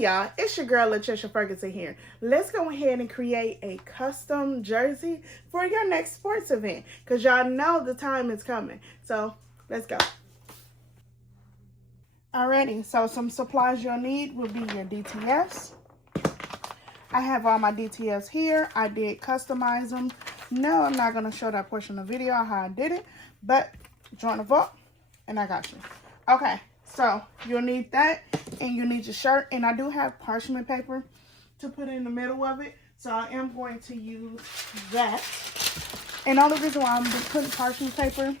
Hey y'all, it's your girl Latricia Ferguson here. Let's go ahead and create a custom jersey for your next sports event, because y'all know the time is coming. So let's go. Alrighty, so some supplies you'll need will be your DTFs. I have all my DTFs here. I did customize them. No, I'm not going to show that portion of the video how I did it, but join the vault and I got you. Okay, so you'll need that, and you need your shirt, and I do have parchment paper to put in the middle of it, so I am going to use that. And the only reason why I'm putting parchment paper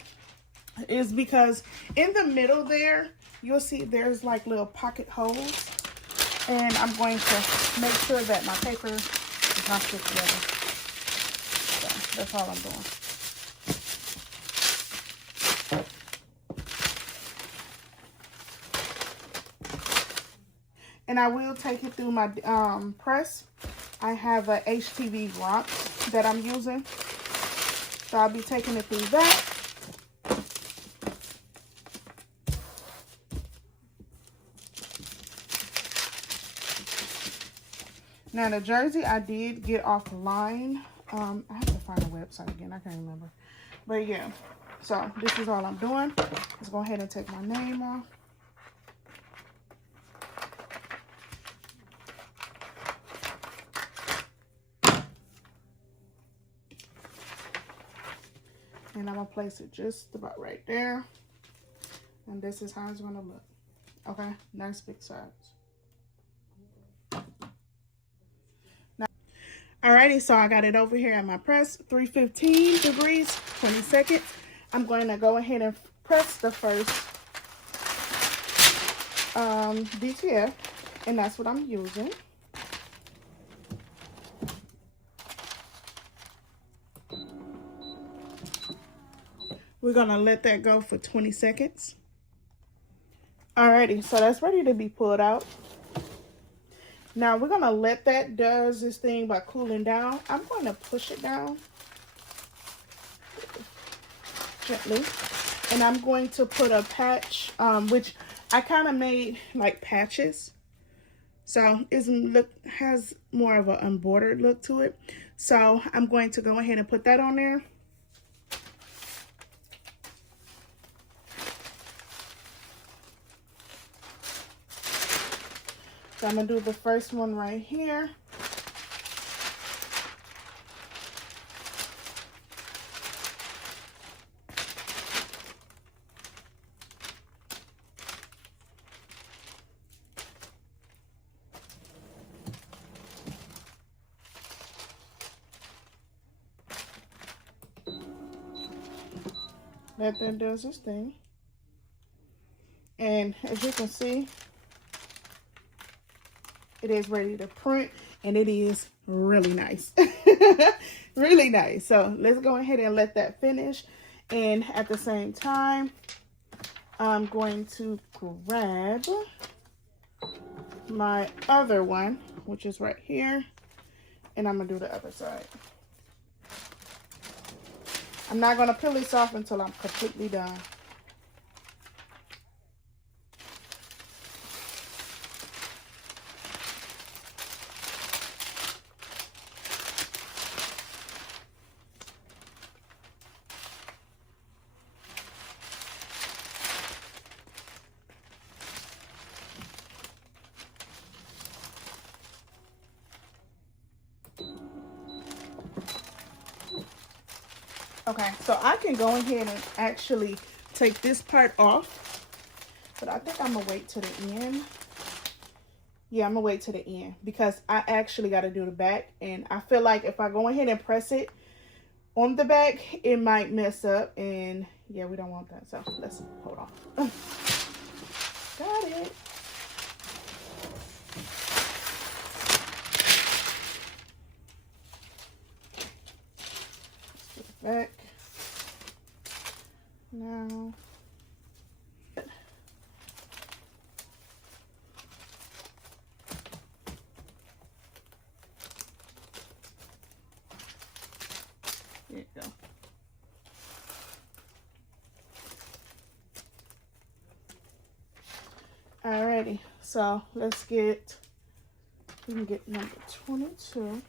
is because in the middle there, you'll see there's like little pocket holes, and I'm going to make sure that my paper is not stick together. So that's all I'm doing. And I will take it through my press. I have a ATD Vault that I'm using, so I'll be taking it through that. Now the jersey I did get offline. I have to find a website again. I can't remember. But yeah, so this is all I'm doing. Let's go ahead and take my name off. And I'm going to place it just about right there. And this is how it's going to look. Okay, nice big size. Alrighty, so I got it over here at my press, 315 degrees, 20 seconds. I'm going to go ahead and press the first DTF, and that's what I'm using. We're going to let that go for 20 seconds. Alrighty, so that's ready to be pulled out. Now we're going to let that does this thing by cooling down. I'm going to push it down gently. And I'm going to put a patch, which I kind of made like patches. So it has more of an unbordered look to it. So I'm going to go ahead and put that on there. So I'm going to do the first one right here. That then does this thing. And as you can see, it is ready to print, and it is really nice. Really nice. So let's go ahead and let that finish. And at the same time, I'm going to grab my other one, which is right here, and I'm going to do the other side. I'm not going to peel this off until I'm completely done. Okay, so I can go ahead and actually take this part off, but I think I'm gonna wait to the end. Yeah, I'm gonna wait to the end because I actually got to do the back, and I feel like if I go ahead and press it on the back, it might mess up, and yeah, we don't want that. So let's hold on. Got it. Back now. There you go. Alrighty, so let's get We can get number 22.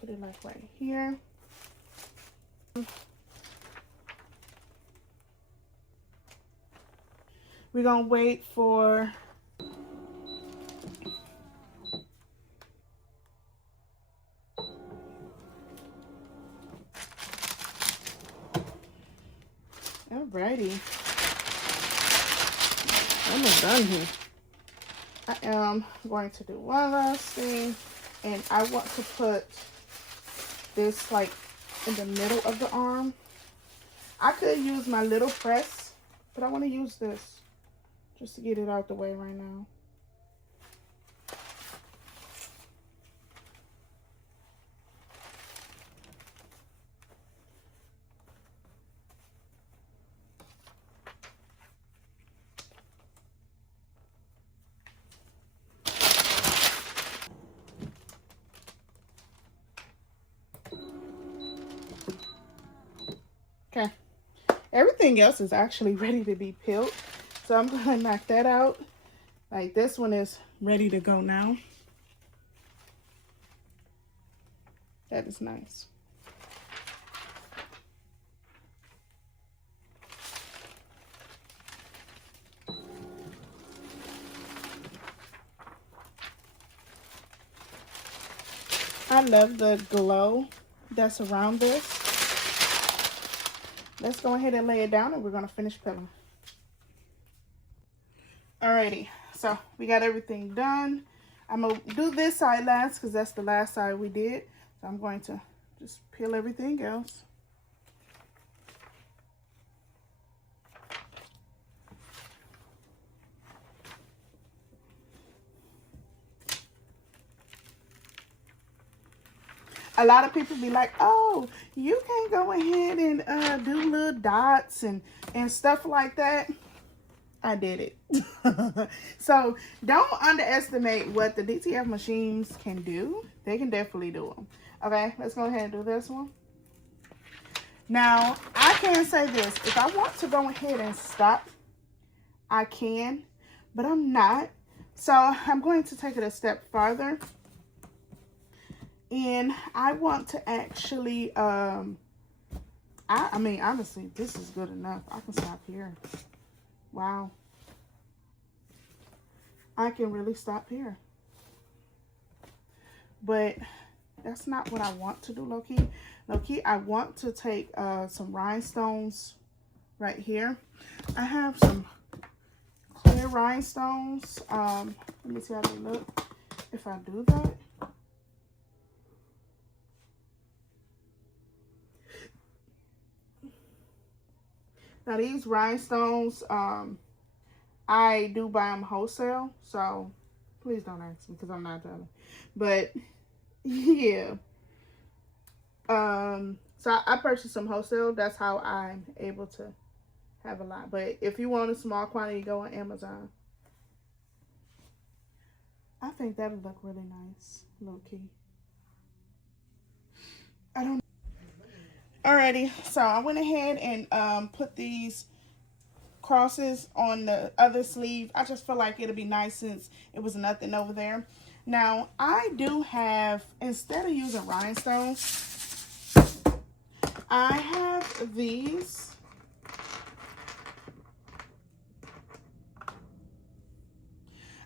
Put it like right here. We're gonna wait for alrighty. Almost done here. I am going to do one last thing, and I want to put this like in the middle of the arm. I could use my little press, but I want to use this just to get it out the way right now. Okay, everything else is actually ready to be peeled, so I'm gonna knock that out. Like this one is ready to go now. That is nice. I love the glow that's around this. Let's go ahead and lay it down and we're gonna finish peeling. Alrighty, so we got everything done. I'm gonna do this side last because that's the last side we did. So I'm going to just peel everything else. A lot of people be like, oh, you can't go ahead and do little dots and stuff like that. I did it. So don't underestimate what the DTF machines can do. They can definitely do them. Okay, let's go ahead and do this one. Now, I can say this. If I want to go ahead and stop, I can, but I'm not. So I'm going to take it a step farther. And I want to actually, I mean, honestly, this is good enough. I can stop here. Wow. I can really stop here. But that's not what I want to do, low-key. Low-key, I want to take some rhinestones right here. I have some clear rhinestones. Let me see how they look if I do that. Now these rhinestones, I do buy them wholesale, so please don't ask me because I'm not telling. But yeah, so I purchased some wholesale. That's how I'm able to have a lot. But if you want a small quantity, go on Amazon. I think that'll look really nice, low key. I don't. Alrighty, so I went ahead and put these crosses on the other sleeve. I just feel like it'll be nice since it was nothing over there. Now, I do have, instead of using rhinestones, I have these.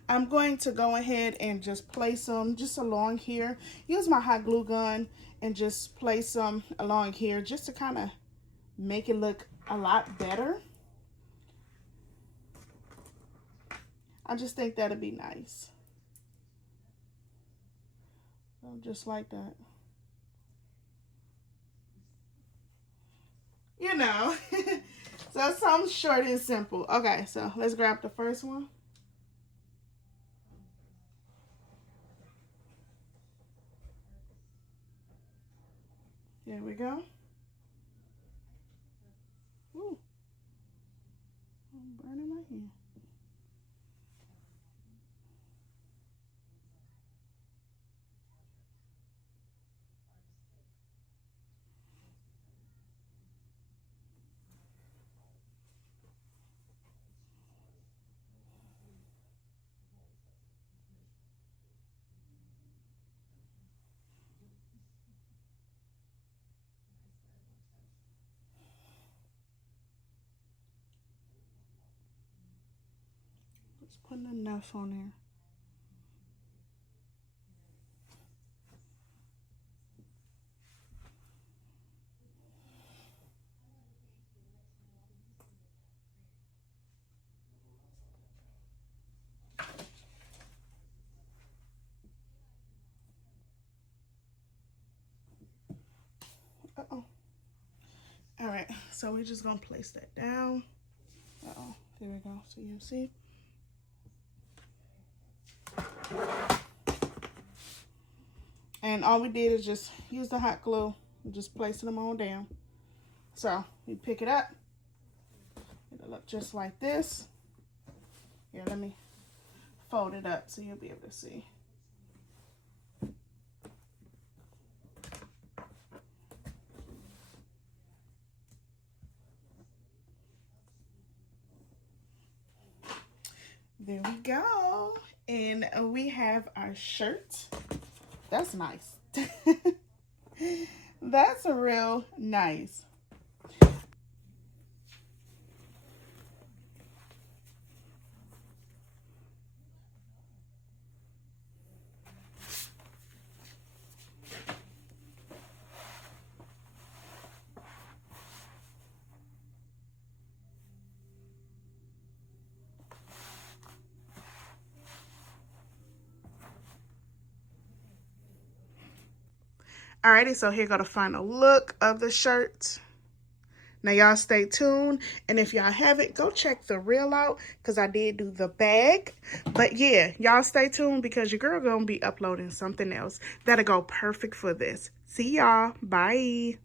I'm going to go ahead and just place them just along here. Use my hot glue gun and just place them along here just to kind of make it look a lot better. I just think that'd be nice. So just like that. You know. So something short and simple. Okay, so let's grab the first one. There we go. Ooh. I'm burning my hand. Just putting enough on there. Uh-oh. All right, so we're just gonna place that down. Uh-oh, there we go, so you see. And all we did is just use the hot glue and just placing them all down. So you pick it up, it'll look just like this. Here, let me fold it up so you'll be able to see. There we go. And we have our shirt. That's nice. That's real nice. Alrighty, so here go the final look of the shirt. Now y'all stay tuned, and if y'all haven't, go check the reel out because I did do the bag. But yeah, y'all stay tuned because your girl gonna be uploading something else that'll go perfect for this. See y'all. Bye.